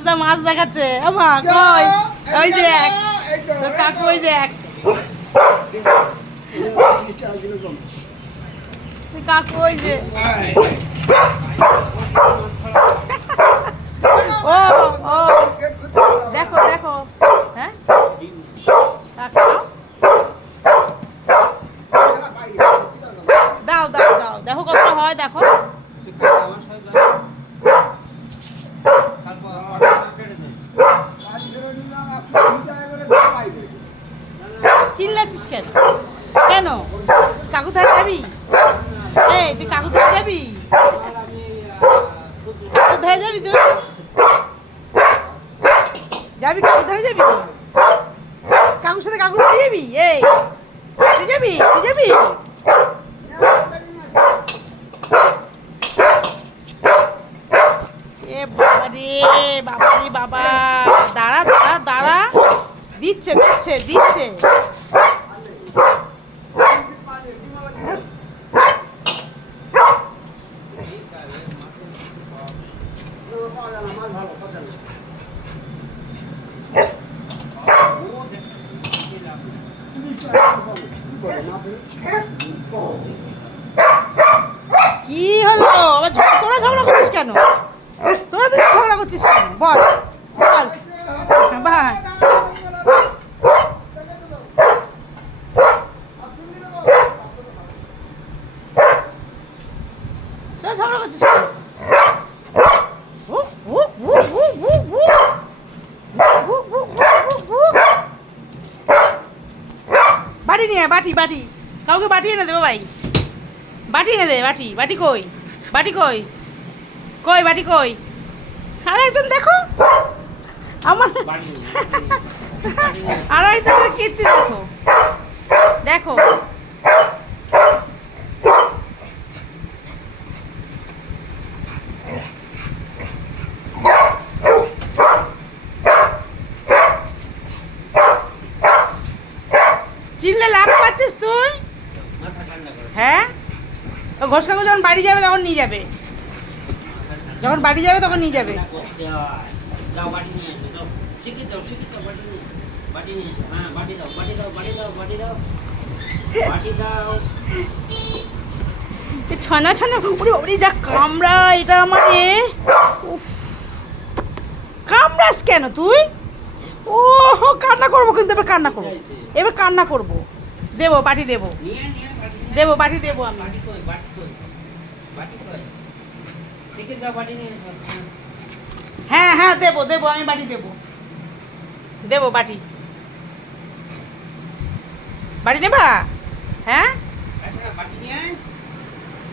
দা মাছ দেখাচ্ছে আমা কই ওই দেখ তোর কাকু ওই দেখ কাকু ওই যে ও ও দেখো দেখো হ্যাঁ দাও দাও দাও দেখো কত হয় দেখো চিল্লাচ্ছিস কেন কেন কাকু ধারে যাবি এই তুই কাকু ধারে যাবি কাকু ধারে যাবি তুই যাবি কাকু ধারে যাবি কাকুর সাথে কাকু ধারে যাবি এই তুই যাবি তুই যাবি এ বাবা রে বাবা রে বাবা দাঁড়া দাঁড়া দাঁড়া দিচ্ছে দিচ্ছে দিচ্ছে কি হলো আবার তোরা ঝগড়া করছিস কেন তোরা তুই ঝগড়া করছিস কেন বল বল বাহ তোরা ঝগড়া করছিস কেন বাটি নিয়ে বাটি বাটি কাউকে বাটি এনে দেবো ভাই বাটি এনে দে বাটি বাটি কই বাটি কই কই বাটি কই আর একজন দেখো আমার আর একজনের কীর্তি দেখো দেখো চিনলে লাভ পাচ্ছিস তুই হ্যাঁ ও ঘোষ কাকু যখন বাড়ি যাবে তখন নিয়ে যাবে যখন বাড়ি যাবে তখন নিয়ে যাবে ছানা ছানা উড়ে উড়ে যা কামড়া এটা আমাকে কামড়াস কেন তুই ও কান্না করবো কিন্তু এবার কান্না করবো এবার কান্না করবো দেবো বাটি দেবো দেবো বাটি দেবো আমি হ্যাঁ হ্যাঁ দেবো দেবো আমি বাটি দেবো দেবো বাটি বাটি নেবা